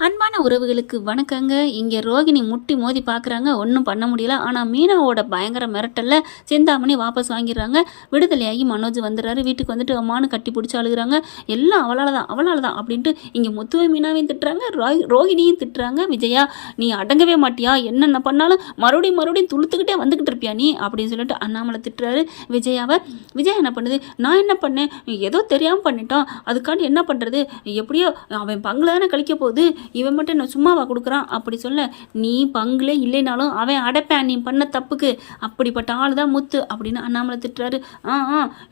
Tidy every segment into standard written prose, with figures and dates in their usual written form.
அன்பான உறவுகளுக்கு வணக்கங்க. இங்கே ரோகிணி முட்டி மோதி பார்க்குறாங்க, ஒன்றும் பண்ண முடியல. ஆனால் மீனாவோட பயங்கர மிரட்டல்ல சிந்தாமணி வாபஸ் வாங்கிடுறாங்க. விடுதலையாகி மனோஜ் வந்துடுறாரு. வீட்டுக்கு வந்துட்டு அம்மானு கட்டி பிடிச்சி அழுகுறாங்க. எல்லாம் அவளால் தான் அப்படின்ட்டு இங்கே முத்துவை மீனாவையும் திட்டுறாங்க, ரோகிணியும் திட்டுறாங்க. விஜயா, நீ அடங்கவே மாட்டியா? என்னென்ன பண்ணாலும் மறுபடியும் துளுத்துக்கிட்டே வந்துக்கிட்டு இருப்பியா நீ அப்படின்னு சொல்லிட்டு அண்ணாமலை திட்டுறாரு விஜயாவை. விஜயா என்ன பண்ணுது, நான் என்ன பண்ணேன், ஏதோ தெரியாமல் பண்ணிட்டான், அதுக்காண்டி என்ன பண்ணுறது, எப்படியோ அவன் பங்கில் தானே கழிக்க போகுது, இவன் மட்டும் என்ன சும்மாவா கொடுக்குறான் அப்படி சொல்ல, நீ பங்குலே இல்லைனாலும் அவன் அடைப்பேன் நீ பண்ண தப்புக்கு, அப்படிப்பட்ட ஆள் தான் முத்து அப்படின்னு அண்ணாமலை திட்டுறாரு.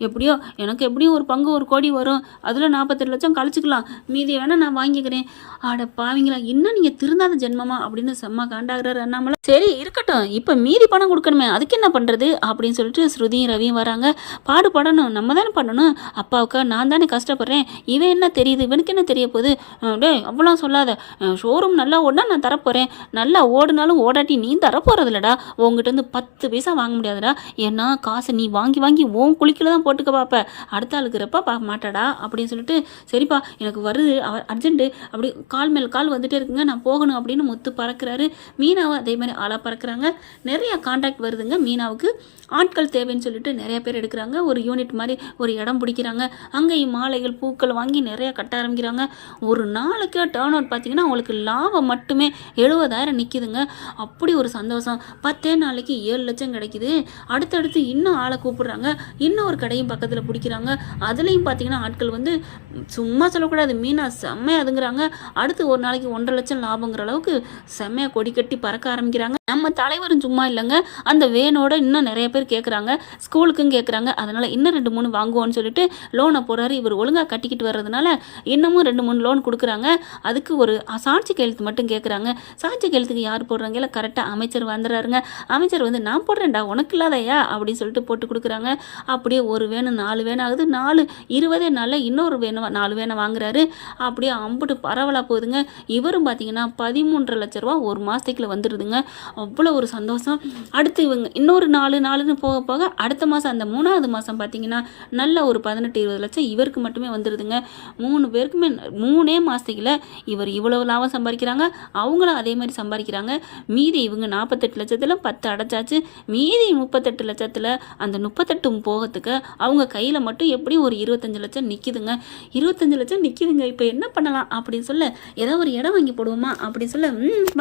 எப்படியோ எனக்கு எப்படியும் ஒரு பங்கு 1 கோடி வரும், அதில் 48 லட்சம் கழிச்சுக்கலாம், மீதி வேணா நான் வாங்கிக்கிறேன். ஆட பாவீங்களா, இன்னும் நீங்கள் திருந்தாத ஜென்மமா அப்படின்னு செம்ம காண்டாகிறாரு அண்ணாமலை. சரி இருக்கட்டும், இப்போ மீதி பணம் கொடுக்கணுமே, அதுக்கு என்ன பண்ணுறது அப்படின்னு சொல்லிட்டு ஸ்ருதியும் ரவியும் வராங்க. பாடுபடணும், நம்ம தானே பண்ணணும், அப்பாவுக்கு நான் தானே கஷ்டப்படுறேன், இவன் என்ன தெரியுது, இவனுக்கு என்ன தெரிய போகுது, டே அவ்வளோ சொல்லாத, ஷோரூம் நல்லா ஓடினா நான் தரப்போகிறேன், நல்லா ஓடினாலும் ஓடாட்டி நீ தரப்போகிறதில்லடா, உங்ககிட்ட 10 பைசா வாங்க முடியாதுடா, ஏன்னா காசை நீ வாங்கி உன் குளிக்கில் தான் போட்டுக்க பார்ப்ப, அடுத்த ஆளுக்குறப்ப பார்க்க மாட்டாடா அப்படின்னு சொல்லிட்டு, சரிப்பா எனக்கு வருது அர்ஜென்ட்டு, அப்படி கால் மேல் கால் வந்துட்டே இருக்குங்க, நான் போகணும் அப்படின்னு முத்து பறக்கிறாரு. மீனாவும் அதே மாதிரி ஆளாக பறக்கிறாங்க. நிறையா கான்டாக்ட் வருதுங்க மீனாவுக்கு, ஆட்கள் தேவைன்னு சொல்லிட்டு நிறைய பேர் எடுக்கிறாங்க. ஒரு யூனிட் மாதிரி ஒரு இடம் பிடிக்கிறாங்க. அங்கேயும் மாலைகள் பூக்கள் வாங்கி நிறையா கட்ட ஆரம்பிக்கிறாங்க. ஒரு நாளுக்கு டேர்ன் அவுட் பார்த்தீங்கன்னா அவங்களுக்கு லாபம் மட்டுமே 70,000 நிற்கிதுங்க. அப்படி ஒரு சந்தோஷம். 10 நாளைக்கு 7 லட்சம் கிடைக்குது. அடுத்தடுத்து இன்னும் ஆளை கூப்பிடுறாங்க, இன்னும் ஒரு கடையும் பக்கத்தில் பிடிக்கிறாங்க. அதுலேயும் பார்த்தீங்கன்னா ஆட்கள் வந்து சும்மா சொல்லக்கூடாது, மீனா செம்மையாக அதுங்கிறாங்க. அடுத்து ஒரு நாளைக்கு 1.5 லட்சம் லாபங்கிற அளவுக்கு செம்மையாக கொடி கட்டி பறக்க ஆரம்பிக்கிறாங்க. நம்ம தலைவரும் சும்மா இல்லைங்க, அந்த வேனோட இன்னும் நிறைய பேர் கேட்குறாங்க, ஸ்கூலுக்கும் கேட்குறாங்க. அதனால் இன்னும் 2-3 வாங்குவோன்னு சொல்லிட்டு லோனை போகிறாரு. இவர் ஒழுங்காக கட்டிக்கிட்டு வர்றதுனால இன்னமும் 2-3 லோன் கொடுக்குறாங்க. அதுக்கு ஒரு சாட்சி கையெழுத்து மட்டும் கேட்குறாங்க. சாட்சி கையெழுத்துக்கு யார் போடுறாங்கல்ல, கரெக்டாக அமைச்சர் வந்துடுறாருங்க. அமைச்சர் வந்து நான் போடுறேன்டா உனக்கு இல்லாதையா அப்படின்னு சொல்லிட்டு போட்டு கொடுக்குறாங்க. அப்படியே ஒரு வேணும் 4 வேன் ஆகுது. 20 நாளில் இன்னொரு வேணும் 4 வேனை வாங்குறாரு. அப்படியே அம்புட்டு பரவலாக போகுதுங்க. இவரும் பார்த்தீங்கன்னா 13.5 லட்ச ரூபா ஒரு மாதத்துக்குள்ள வந்துடுதுங்க. அவ்வளோ ஒரு சந்தோஷம். அடுத்து இவங்க இன்னொரு 4 போக போக அடுத்த மாதம், அந்த 3வது மாதம் பார்த்தீங்கன்னா நல்ல ஒரு 18-20 லட்சம் இவருக்கு மட்டுமே வந்துடுதுங்க. 3 பேருக்குமே 3 மாதத்துக்குள்ள இவர் இவ்வளவு லாபம் சம்பாதிக்கிறாங்க, அவங்களும் அதே மாதிரி சம்பாதிக்கிறாங்க. மீதி இவங்க 48 லட்சத்தில் 10 அடைச்சாச்சு. மீதி 38 லட்சத்தில் அந்த 38 போகிறதுக்கு அவங்க கையில் மட்டும் எப்படியும் ஒரு 25 லட்சம் நிற்கிதுங்க. 25 லட்சம் நிற்கிதுங்க. இப்போ என்ன பண்ணலாம் அப்படின்னு சொல்ல, ஏதோ ஒரு இடம் வாங்கி போடுவோமா அப்படின்னு சொல்ல,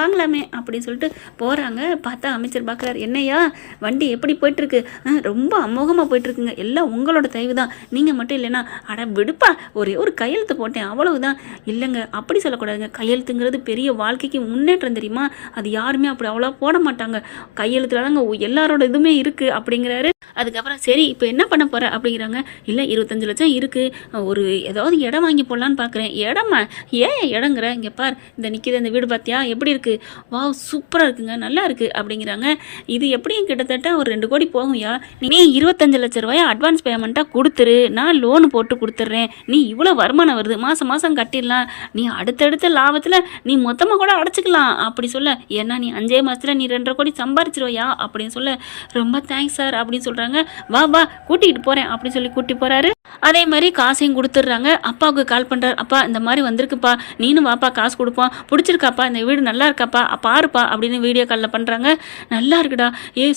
வாங்கலாமே அப்படின்னு சொல்லிட்டு போகிறாங்க. பார்த்தா அமைச்சர் பார்க்குறாரு, என்னையா வண்டி எப்படி போயிட்டுருக்கு, ரொம்ப அமோகமாக போயிட்டுருக்குங்க, எல்லாம் உங்களோட தயவு தான், நீங்கள் மட்டும் இல்லைன்னா அட விடுப்பா, ஒரே ஒரு கையெழுத்து போட்டேன் அவ்வளவுதான். இல்லைங்க அப்படி சொல்லக்கூடாதுங்க, கையெழுத்துங்கிறது பெரிய வாழ்க்கைக்கு முன்னேற்றம் தெரியுமா, அது யாருமே அப்படி அவ்வளோ போட மாட்டாங்க, கையெழுத்துல தாங்க எல்லாரோட இதுவுமே இருக்குது அப்படிங்கிறாரு. அதுக்கப்புறம் சரி இப்போ என்ன பண்ண போகிற அப்படிங்கிறாங்க. இல்லை 25 லட்சம் இருக்குது, ஒரு ஏதாவது இடம் வாங்கி போடலான்னு பார்க்குறேன். இடமா, ஏன் இடங்கிற, இங்கே பார் இந்த நிற்கிது இந்த வீடு பார்த்தியா எப்படி இருக்குது, வா சூப்பராக இருக்குங்க, நல்லா இருக்குது அப்படிங்கிறாங்க. இது எப்படியும் கிட்டத்தட்ட ஒரு 2 கோடி போகும்யா, நீ 25 லட்ச ரூபாய் அட்வான்ஸ் பேமெண்ட்டாக கொடுத்துரு, நான் லோனு போட்டு கொடுத்துட்றேன், நீ இவ்வளோ வருமானம் வருது மாதம் கட்டிடலாம், நீ அடுத்தடுத்த லாபத்தில் நீ மொத்தமாக கூட அடைச்சிக்கலாம் அப்படி சொல்ல, ஏன்னா நீ 5 மாதத்தில் நீ 2.5 கோடி சம்பாரிச்சிருவையா அப்படின்னு சொல்ல, ரொம்ப தேங்க்ஸ் சார் அப்படின்னு சொல்கிறாங்க. வா கூட்டிகிட்டு போகிறேன் அப்படின்னு சொல்லி கூட்டி போகிறாரு. அதே மாதிரி காசையும் கொடுத்துட்றாங்க. அப்பாவுக்கு கால் பண்ணுறாரு, அப்பா இந்த மாதிரி வந்திருக்குப்பா, நீனும் வாப்பா காசு கொடுப்போம், பிடிச்சிருக்காப்பா இந்த வீடு நல்லா இருக்காப்பா பாருப்பா அப்படின்னு வீடியோ காலில் பண்ணுறாங்க. நல்லா இருக்குடா,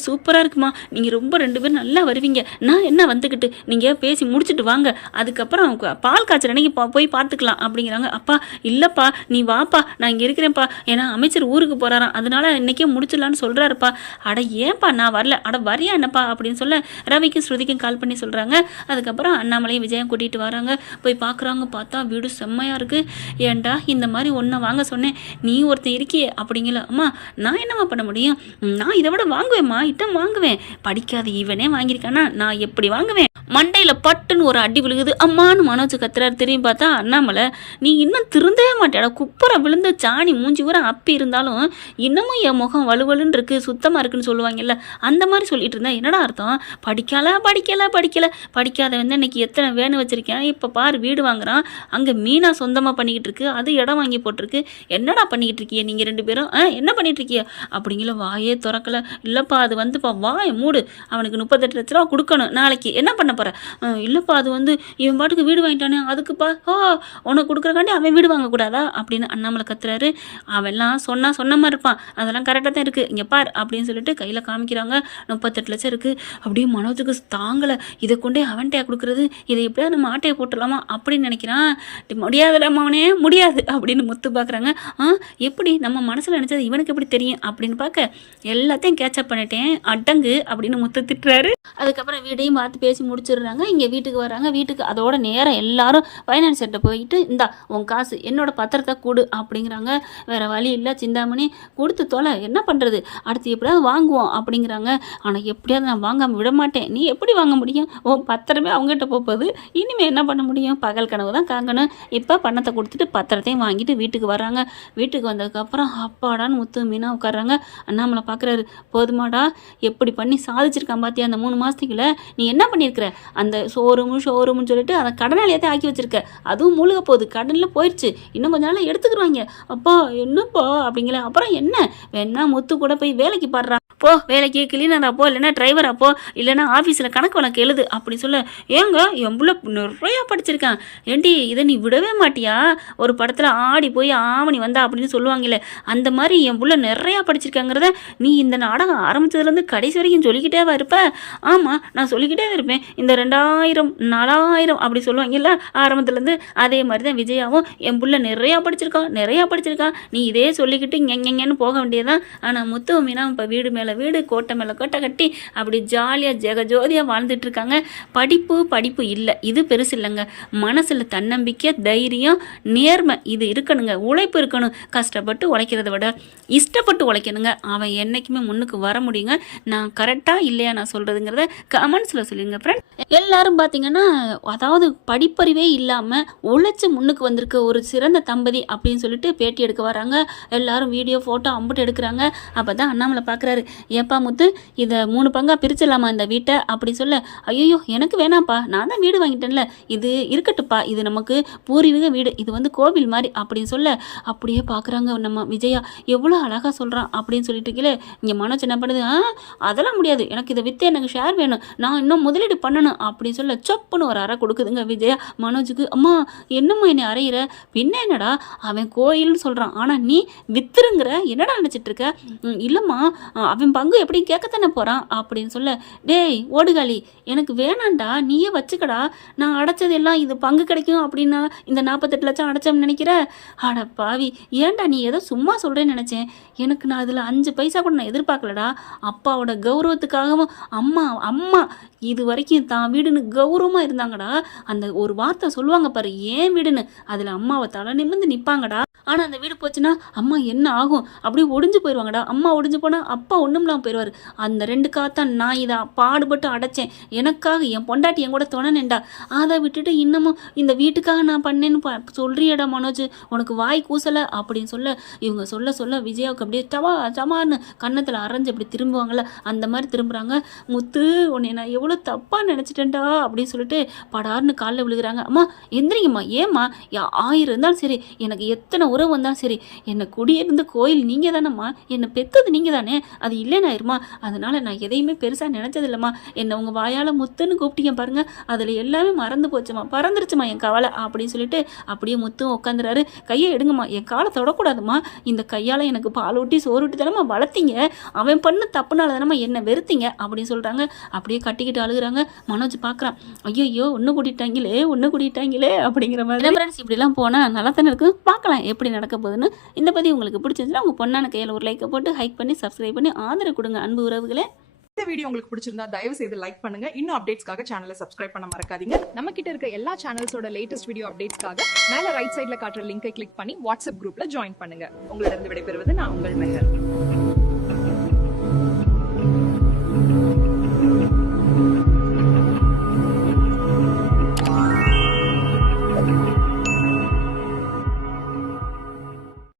சூப்பராக இருக்குமா, நீங்கள் ரொம்ப 2 பேரும் நல்லா வருவீங்க, நான் என்ன வந்துக்கிட்டு, நீங்கள் பேசி முடிச்சுட்டு வாங்க, அதுக்கப்புறம் பால் காய்ச்சல் அன்னைக்கு போய் பார்த்துக்கலாம் அப்படிங்கிறாங்க. அப்பா இல்லைப்பா நீ வாப்பா நான் இங்கே இருக்கிறேன்ப்பா, ஏன்னா அமைச்சர் ஊருக்கு போகிறாராம், அதனால இன்றைக்கே முடிச்சிடலான்னு சொல்கிறாருப்பா. அட ஏன்ப்பா நான் வரல, அட வரியா என்னப்பா அப்படின்னு சொல்ல ரவிக்கும் ஸ்ருதிக்கும் கால் பண்ணி சொல்கிறாங்க. அதுக்கப்புறம் அண்ணாமலையும் விஜயம் கூட்டிகிட்டு வராங்க. போய் பார்க்குறாங்க. பார்த்தா வீடு செம்மையாக இருக்குது. ஏன்டா இந்த மாதிரி ஒன்றை வாங்க சொன்னேன், நீ ஒருத்தன் இருக்கியே அப்படிங்கல. அம்மா நான் என்னம்மா பண்ண முடியும், நான் இதை விட வாங்குவேம்மா, இட்டம் வாங்குவேன், படிக்காத இவனே வாங்கியிருக்கானா நான் எப்படி வாங்குவேன். மண்டையில் பட்டுன்னு ஒரு அடி விழுகுது. அம்மானு மனோஜ் கத்துறாரு. திரும்பி பார்த்தா அண்ணாமலை, நீ இன்னும் திருந்தவே மாட்டேடா, குப்புற விழுந்து சாணி மூஞ்சி ஊற அப்பி இருந்தாலும் இன்னமும் என் முகம் வலுவலுன்னு இருக்குது, சுத்தமாக இருக்குன்னு சொல்லுவாங்கல்ல, அந்த மாதிரி சொல்லிட்டு இருந்தேன். என்னடா அர்த்தம், படிக்காத வந்து இன்னைக்கு எத்தனை வேணும் வச்சுருக்கேன், இப்போ பாரு வீடு வாங்குறான், அங்கே மீனா சொந்தமாக பண்ணிக்கிட்டு இருக்கு, அது இடம் வாங்கி போட்டிருக்கு, என்னடா பண்ணிக்கிட்டு இருக்கிய நீங்கள் 2 பேரும், என்ன பண்ணிட்டு இருக்கிய அப்படிங்கிற வாயே திறக்கலை. இல்லைப்பா அது வந்துப்பா வாய மூடு, அவனுக்கு 38 லட்ச ரூபா கொடுக்கணும், நாளைக்கு என்ன பண்ண போகிற, இல்லைப்பா அது வந்து இவன் பாட்டுக்கு வீடு வாங்கிட்டானே அதுக்குப்பா, உனக்கு கொடுக்குறக்காண்டி அவன் வீடு வாங்கக்கூடாதா அப்படின்னு அண்ணாமலை கத்துறாரு. அவெல்லாம் சொன்ன மாதிரி இருப்பான், அதெல்லாம் கரெக்டாக தான் இருக்குது, இங்கே பார் அப்படின்னு சொல்லிட்டு கையில் காமிக்கிறாங்க. 38 லட்சம் இருக்குது. அப்படியே மனோஜுக்கு தாங்கலை, இதை கொண்டே அவன்கிட்ட கொடுக்குறது, இதை எப்படியாவது நம்ம ஆட்டையை போட்டுடலாமா அப்படின்னு நினைக்கிறான். முடியாதுலாமா அவனே முடியாது அப்படின்னு முத்து பார்க்குறாங்க. எப்படி நம்ம மனசில் நினச்சது இவனுக்கு எப்படி தெரியும் அப்படின்னு பார்க்க எல்லாத்தையும் கேட்சப் பண்ணிட்டேன் அடங்கு அப்படின்னு முத்து திட்டுறாரு. அதுக்கப்புறம் வீட்டையும் பார்த்து பேசி முடிச்சிடுறாங்க. இங்கே வீட்டுக்கு வராங்க. வீட்டுக்கு அதோட நேரம் எல்லாரும் ஃபைனான்ஸ் செட்டை போயிட்டு இந்தா உன் காசு என்னோட பத்திரத்தை கொடு அப்படிங்கிறாங்க. வேறு வழி இல்லை சிந்தாமணி கொடுத்து தொலை, என்ன பண்ணுறது, அடுத்து எப்படியாவது வாங்குவோம் அப்படிங்கிறாங்க. ஆனால் எப்படியாவது நான் வாங்காமல் விட மாட்டேன், நீ எப்படி வாங்க முடியும், உன் பத்திரமே அவங்ககிட்ட போகுது, இனிமேல் என்ன பண்ண முடியும், பகல் கனவு தான் காங்கணும். இப்போ பணத்தை கொடுத்துட்டு பத்திரத்தையும் வாங்கிட்டு வீட்டுக்கு வர்றாங்க. வீட்டுக்கு வந்ததுக்கப்புறம் அப்பாடான்னு முத்து மீனா உட்காடுறாங்க. அண்ணாமலை பார்க்குறாரு, போதுமாடா எப்படி பண்ணி சாதிச்சிருக்கான் பார்த்தியா அந்த 3 மாதத்துக்குள்ள, நீ என்ன பண்ணியிருக்கிற, அந்த ஷோரூம்னு சொல்லிட்டு அதை கடனாளியத்தை ஆக்கி வச்சிருக்க, அதுவும் மூழ்க போகுது, கடனில் போயிடுச்சு, இன்னும் கொஞ்ச நாள் எடுத்துக்கிடுவாங்க. அப்பா என்னப்பா அப்படிங்கிற, அப்புறம் என்ன வேணா முத்து கூட போய் வேலைக்கு பாடுறான், போ வேலைக்கு கிளீனரா போ, இல்லைன்னா டிரைவரா போ, இல்லைன்னா ஆஃபீஸில் கணக்கு வழக்கு எழுது அப்படி சொல்ல. ஏங்க என் புள்ள நிறையா படிச்சிருக்கான், ஏண்டி இதை நீ விடவே மாட்டியா, ஒரு படத்தில் ஆடி போய் ஆவணி வந்தா அப்படின்னு சொல்லுவாங்கல்ல, அந்த மாதிரி என் புள்ள நிறையா படிச்சிருக்காங்கிறத நீ இந்த நாடகம் ஆரம்பித்ததுலேருந்து கடைசி வரைக்கும் சொல்லிக்கிட்டேவா இருப்ப. ஆமாம் நான் சொல்லிக்கிட்டே இருப்பேன், இந்த 2000 4000 அப்படி சொல்லுவாங்கல்ல ஆரம்பத்துலேருந்து, அதே மாதிரி தான் விஜயாவும் என் புள்ள நிறையா படிச்சிருக்கான், நீ இதே சொல்லிக்கிட்டு இங்கன்னு போக வேண்டியதான். ஆனால் முத்து மீனா இப்போ வீடு மேலே வீடு கோட்டை மேலே கோட்டை கட்டி அப்படி ஜாலியாக ஜெகஜோதியாக வாழ்ந்துட்டு இருக்காங்க. படிப்பு இல்லை, இது பெருசு இல்லைங்க, மனசில் தன்னம்பிக்கை தைரியம் நேர்மை இது இருக்கணுங்க, உழைப்பு இருக்கணும், கஷ்டப்பட்டு உழைக்கிறத விட இஷ்டப்பட்டு உழைக்கணுங்க, அவன் என்றைக்குமே முன்னுக்கு வர முடியுங்க. நான் கரெக்டாக இல்லையா நான் சொல்கிறதுங்கிறத கமெண்ட்ஸில் சொல்லுங்க ஃப்ரெண்ட். எல்லாரும் பார்த்தீங்கன்னா அதாவது படிப்பறிவே இல்லாமல் உழைச்சி முன்னுக்கு வந்திருக்க ஒரு சிறந்த தம்பதி அப்படின்னு சொல்லிட்டு பேட்டி எடுக்க வராங்க. எல்லாரும் வீடியோ ஃபோட்டோ அம்பிட்டு எடுக்கிறாங்க. அப்போ தான் அண்ணாமலை பார்க்குறாரு, ஏப்பா முத்து இதை 3 பங்காக பிரிச்சிடலாமா இந்த வீட்டை அப்படி சொல்ல, ஐயோ எனக்கு வேணாப்பா, நான் தான் வீடு வாங்கிட்டேன்ல, இது இருக்கட்டுப்பா, இது நமக்கு பூர்வீக வீடு, இது வந்து கோவில் மாதிரி அப்படின்னு சொல்ல, அப்படியே பார்க்குறாங்க நம்ம விஜயா, எவ்வளோ அழகாக சொல்கிறான் அப்படின்னு சொல்லிட்டு இருக்கீங்களே. இங்கே மனோஜ் என்ன பண்ணுது, அதெல்லாம் முடியாது, எனக்கு இதை விற்று எனக்கு ஷேர் வேணும், நான் இன்னும் முதலீடு பண்ணணும் அப்படின்னு சொல்ல சொப்புன்னு ஒரு அறை கொடுக்குதுங்க விஜயா மனோஜுக்கு. அம்மா என்னம்மா என்னை அறையிற, பின்ன என்னடா அவன் கோயில்னு சொல்கிறான், ஆனால் நீ வித்துருங்கிற, என்னடா நினச்சிட்டு இருக்க, இல்லைம்மா அவன் பங்கு எப்படி கேட்கத்தானே போகிறான் அப்படின்னு சொல்ல, டேய் ஓடுகாலி எனக்கு வேணாண்டா, நீயே வச்சுக்கடா, நான் அடைச்சது எல்லாம் இது பங்கு கிடைக்கும் அப்படின்னா இந்த 48 லட்சம் அடைச்சோம்னு நினைக்கிற, அட பாவி ஏன்டா நீ ஏதோ சும்மா சொல்கிறேன்னு நினச்சேன், எனக்கு நான் அதில் 5 பைசா கூட நான் எதிர்பார்க்கலடா, அப்பாவோட கௌரவத்துக்காகவும் அம்மா இது வரைக்கும் தான் வீடுன்னு கௌரவமாக இருந்தாங்கடா, அந்த ஒரு வார்த்தை சொல்லுவாங்க பாரு ஏன் வீடுன்னு, அதில் அம்மாவை தலை நிமிர்ந்து நிற்பாங்கடா, ஆனால் அந்த வீடு போச்சுன்னா அம்மா என்ன ஆகும், அப்படியே ஒடிஞ்சு போயிடுவாங்கடா, அம்மா ஒடிஞ்சு போனால் அப்பா ஒன்றும் இல்லாமல் போயிடுவார், அந்த 2க்காகத்தான் நான் இதை பாடுபட்டு அடைச்சேன், எனக்காக என் பொண்டாட்டி என் கூட துணனேண்டா, அதை விட்டுட்டு இன்னமும் இந்த வீட்டுக்காக நான் பண்ணேன்னு சொல்கிறியடா மனோஜ், உனக்கு வாய் கூசலை அப்படின்னு சொல்ல, இவங்க சொல்ல விஜயாவுக்கு அப்படியே சமான்னு கன்னத்தில் அரைஞ்சு அப்படி திரும்புவாங்கள்ல அந்த மாதிரி திரும்புகிறாங்க. முத்து உன்னை நான் எவ்வளோ தப்பாக நினச்சிட்டேன்டா அப்படின்னு சொல்லிட்டு படார்னு காலில் விழுகிறாங்க. அம்மா எந்திரிங்கம்மா, ஏம்மா 1000 இருந்தாலும் சரி, எனக்கு எத்தனை உறவு வந்தாலும் சரி, என்னை குடியிருந்து கோயில் நீங்கள் தானேம்மா, என்னை பெற்றது நீங்கள் தானே, அது இல்லைன்னு ஆயிருமா, அதனால் நான் எதையுமே பெருசாக நினச்சதில்லம்மா, என்னை உங்கள் வாயால் முத்துன்னு கூப்பிட்டீங்க பாருங்கள், அதில் எல்லாமே மறந்து போச்சுமா, பறந்துருச்சுமா என் கவலை அப்படின்னு சொல்லிட்டு அப்படியே முத்தும் உட்காந்துறாரு. கையை எடுங்கம்மா, என் காலை தொடக்கூடாதுமா, இந்த கையால் எனக்கு பால் ஊட்டி சோறு ஊட்டி தானம்மா வளர்த்தீங்க, அவன் பண்ண தப்புனால தானம்மா என்னை வெறுத்தீங்க அப்படின்னு சொல்கிறாங்க. அப்படியே கட்டிக்கிட்டு அழுகுறாங்க. மனோஜ் பார்க்குறான், ஐயோ ஒன்று கூட்டிட்டாங்களே அப்படிங்கிற மாதிரி. ஃப்ரெண்ட்ஸ் இப்படிலாம் போனால் நல்லா தானே இருக்கும், பார்க்கலாம் எப்படி நடக்க போகுதுன்னு. இந்த பதிவு உங்களுக்கு பிடிச்சிருந்துச்சுன்னா உங்கள் பொண்ணான கையில் ஒரு லைக்கை போட்டு ஹைக் பண்ணி சப்ஸ்கிரைப் பண்ணி ஆதரவு கொடுங்க அன்பு உறவுகளே. இந்த வீடியோ உங்களுக்கு பிடிச்சிருந்தா தயவு செய்து லைக் பண்ணுங்க. இன்னும் அப்டேட்ஸ்க்காக சேனலை சப்ஸ்கிரைப் பண்ண மறக்காதீங்க. நம்ம கிட்ட இருக்க எல்லா சேனல்ஸோட லேட்டஸ்ட் வீடியோ அப்டேட்ஸ்க்காக மேல ரைட் சைடுல காட்டுற லிங்கை கிளிக் பண்ணி வாட்ஸ்அப் குரூப்ல ஜாயின் பண்ணுங்க. உங்களிடம் விடைபெறுவது நான் உங்கள் மெஹர்.